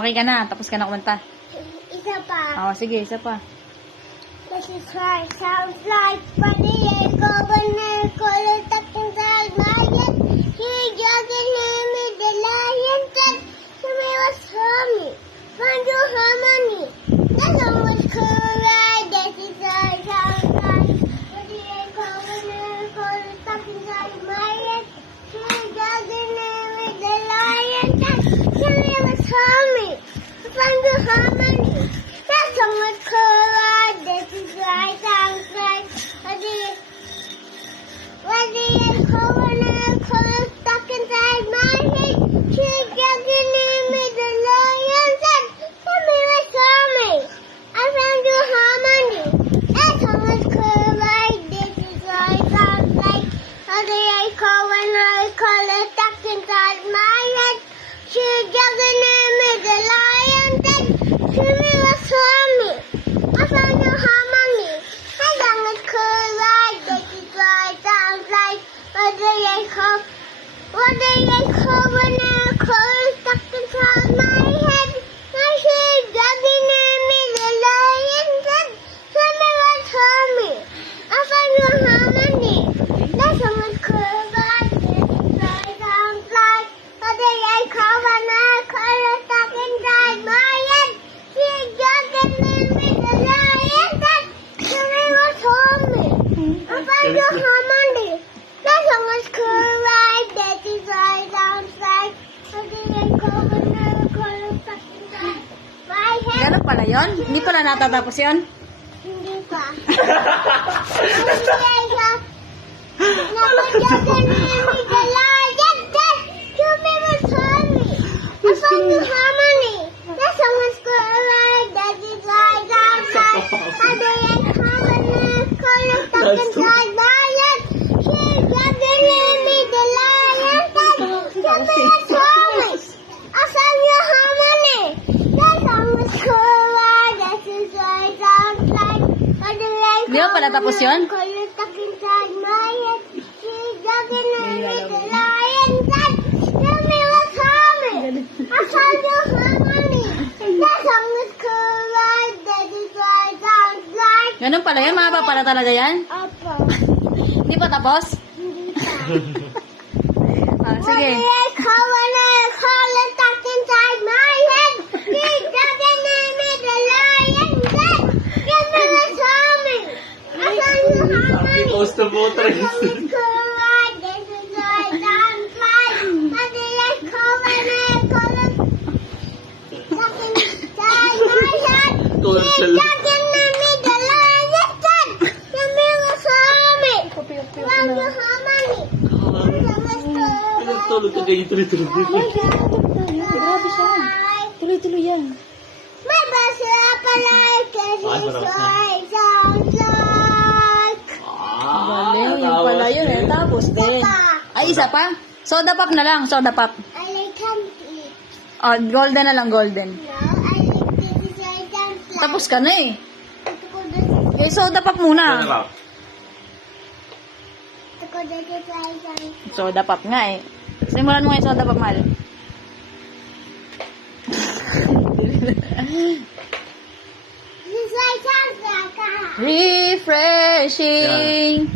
Okay ka na? Tapos ka na kumanta? Isa pa. Oo, sige, isa pa. This is why it sounds like funny. I go banana, call it tuck inside my head. He jogging him with the lion said, to me was homey. Find your harmony. That song was cool, right? This is why it sounds like funny. I go banana, call it tuck inside my head. He jogging him with the lion said, to me was homey. Find your harmony. That song was cool, right? This is why it sounds like what do you call when I call stuck inside my head? She's jogging in me, the lion said, tell me what's wrong me. I found your harmony. That song was cool, right? This is why it sounds like what do I call when I call it stuck inside my head? She's jogging in me, the lion said, tell me what's wrong me. I found your harmony. That song was cool, right? This is why it sounds like what do you call when I call stuck inside my head? I say jogging in me, the lion said, tell me what's wrong me. I found your harmony. That song was cool, right? This is why it sounds like what do you call when I call stuck inside my head? She's jogging in me, the lion said, tell me what's wrong me. I found your harmony. That song was cool, right? That is why it sounds like what do you call when I call stuck inside my head? Ganun pala yun? Hindi pala natatapos yun? Hindi pa. Napagyagan ni the lion said, tell me what's wrong me. I found your harmony. That song was cool, right? That is why it sounds like how do you call when I call stuck inside my head? She's jogging in me, the lion said, tell me what's wrong me. I found your harmony. That song was cool, right? That is why it sounds like how do you Hindi mo pala tapos yun? call you stuck inside my head? She's jogging in me, the lion said, tell me what's wrong me. I found your harmony. That song was cool, right? That is why it sounds like Ganun pala yan? Mahaba pala talaga yan? Opo. Hindi pa tapos? Hindi pa. Ah, What sige. do I call when I call it stuck inside my head? She's jogging in me, the lion said, tell me what's wrong me. I found your harmony. Post the vote That song was cool, right? This is why it sounds like what do I call when I call it stuck inside my head? She's jogging in me, the lion said, tell me what's wrong me. Found your harmony. That was cool, right? Tulog ka kayo, tuloy-tuloy. Grabe siya. Tuloy-tuloy yan. My bus up alive, this is why it sounds like. Galing. Yun pala yun eh. Tapos din. Ay, isa pa? Soda pop na lang. Soda pop. I like can't eat. Oh, golden na lang, golden. No, I like this is why it sounds like. Tapos ka na eh. Ito ko this Eh, soda pop muna. is why it sounds like. Soda pop nga eh. Simulan mo nga yung soda pop, mahal. This is why it sounds like. Refreshing.